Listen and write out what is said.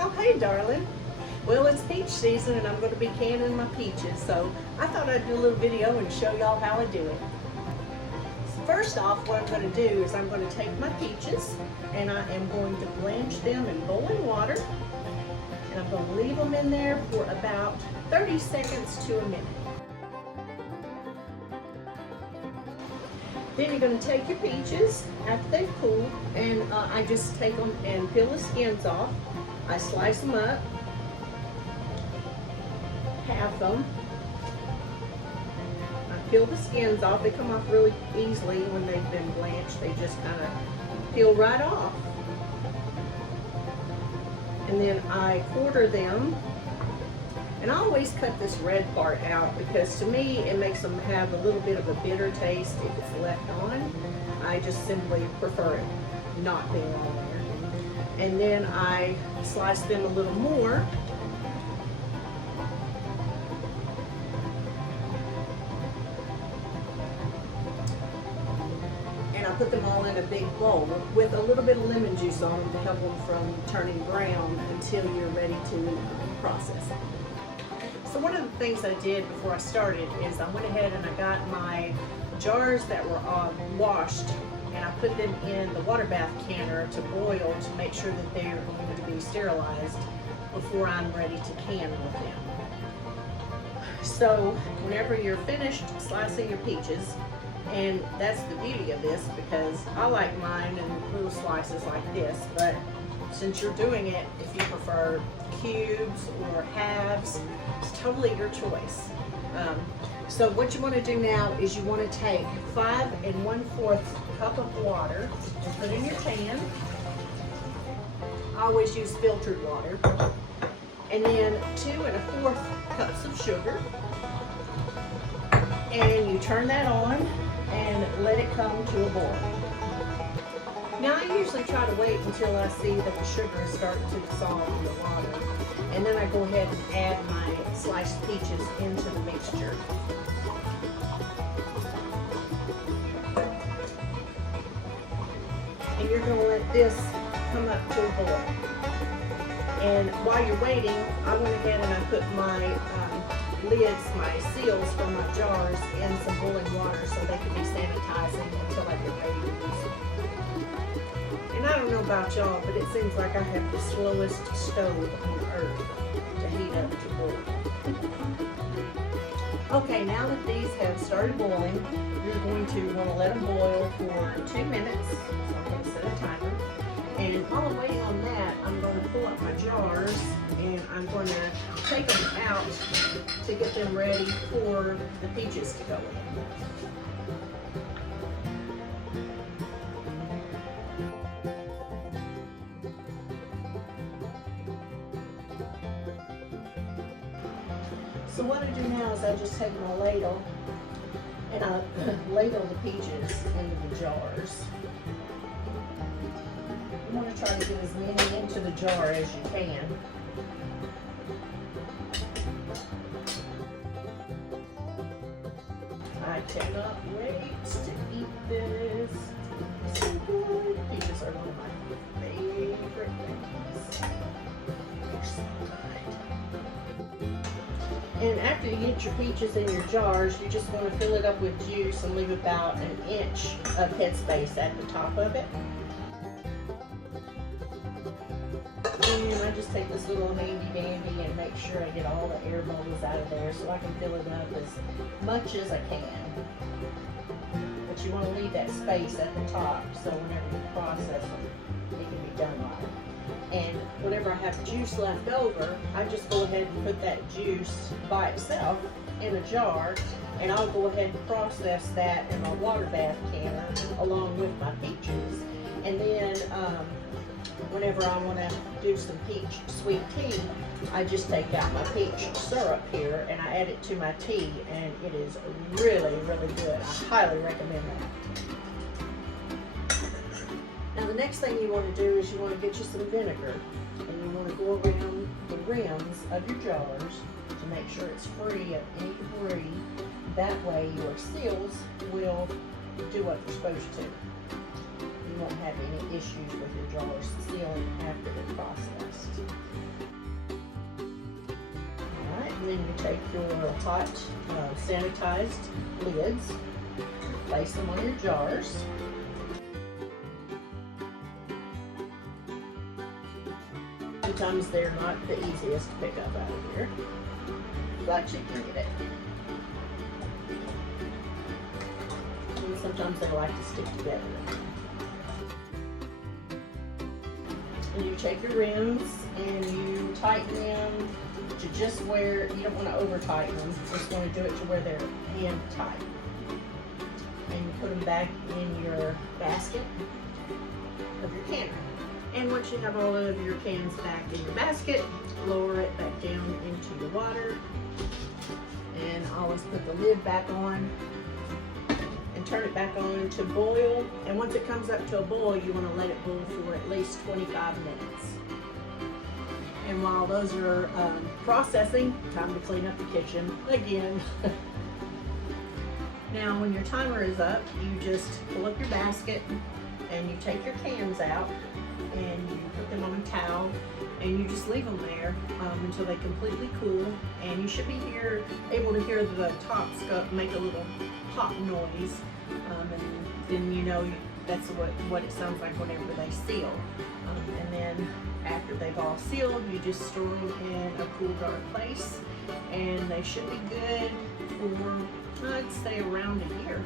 Oh, hey, darling. Well, it's peach season and I'm going to be canning my peaches, so I thought I'd do a little video and show y'all how I do it. First off, what I'm going to do is I'm going to take my peaches and I am going to blanch them in boiling water, and I'm going to leave them in there for about 30 seconds to a minute. Then you're going to take your peaches after they've cooled, and I just take them and peel the skins off. I slice them up, half them. I peel the skins off. They come off really easily when they've been blanched. They just kind of peel right off. And then I quarter them. And I always cut this red part out because to me it makes them have a little bit of a bitter taste if it's left on. I just simply prefer it not being on there. And then I slice them a little more. And I put them all in a big bowl with a little bit of lemon juice on them to help them from turning brown until you're ready to process it. So one of the things I did before I started is I went ahead and I got my jars that were washed, and I put them in the water bath canner to boil to make sure that they're going to be sterilized before I'm ready to can with them. So whenever you're finished slicing your peaches, and that's the beauty of this because I like mine in little slices like this, but since you're doing it, if you prefer cubes or halves, it's totally your choice. So what you want to do now is you want to take 5 1/4 cup of water and put in your pan. I always use filtered water. And then 2 1/4 cups of sugar. And you turn that on and let it come to a boil. Now I usually try to wait until I see that the sugar is starting to dissolve in the water, and then I go ahead and add my sliced peaches into the mixture. And you're going to let this come up to a boil. And while you're waiting, I went ahead and I put my lids, my seals from my jars in some boiling water so they can be sanitizing until I get ready to use them. And I don't know about y'all, but it seems like I have the slowest stove on earth to heat up to boil. Okay, now that these have started boiling, you're going to want to let them boil for 2 minutes. So I'm going to set a timer. And while I'm waiting on that, I'm going to pull up my jars and I'm going to take them out to get them ready for the peaches to go in. So what I do now is I just take my ladle and I ladle the peaches into the jars. You want to try to get as many into the jar as you can. I cannot wait to eat this. It's so good. Peaches are one of my favorite things. They're so good. And after you get your peaches in your jars, you're just going to fill it up with juice and leave about 1 inch of headspace at the top of it. And I just take this little handy dandy and make sure I get all the air bubbles out of there so I can fill it up as much as I can. But you want to leave that space at the top so whenever you process them, it can be done right. And whenever I have juice left over, I just go ahead and put that juice by itself in a jar, and I'll go ahead and process that in my water bath canner along with my peaches. And then whenever I want to do some peach sweet tea, I just take out my peach syrup here and I add it to my tea, and it is really, really good. I highly recommend that. Now the next thing you want to do is you want to get you some vinegar, and you want to go around the rims of your jars to make sure it's free of any debris. That way your seals will do what they're supposed to. You won't have any issues with your jars sealing after they're processed. And then you take your hot sanitized lids, place them on your jars. Sometimes they're not the easiest to pick up out of here, but you can get it. And sometimes they like to stick together. And you take your rims and you tighten them to just where, you don't want to over tighten them, you just want to do it to where they're hand tight. And you put them back in your basket of your canner. And once you have all of your cans back in your basket, lower it back down into the water. And always put the lid back on and turn it back on to boil. And once it comes up to a boil, you want to let it boil for at least 25 minutes. And while those are processing, time to clean up the kitchen again. Now, when your timer is up, you just pull up your basket and you take your cans out and you put them on a towel and you just leave them there until they completely cool. And you should be able to hear the tops make a little pop noise, and then you know that's what it sounds like whenever they seal. And then after they've all sealed, you just store them in a cool, dark place, and they should be good for, I'd say, around a year.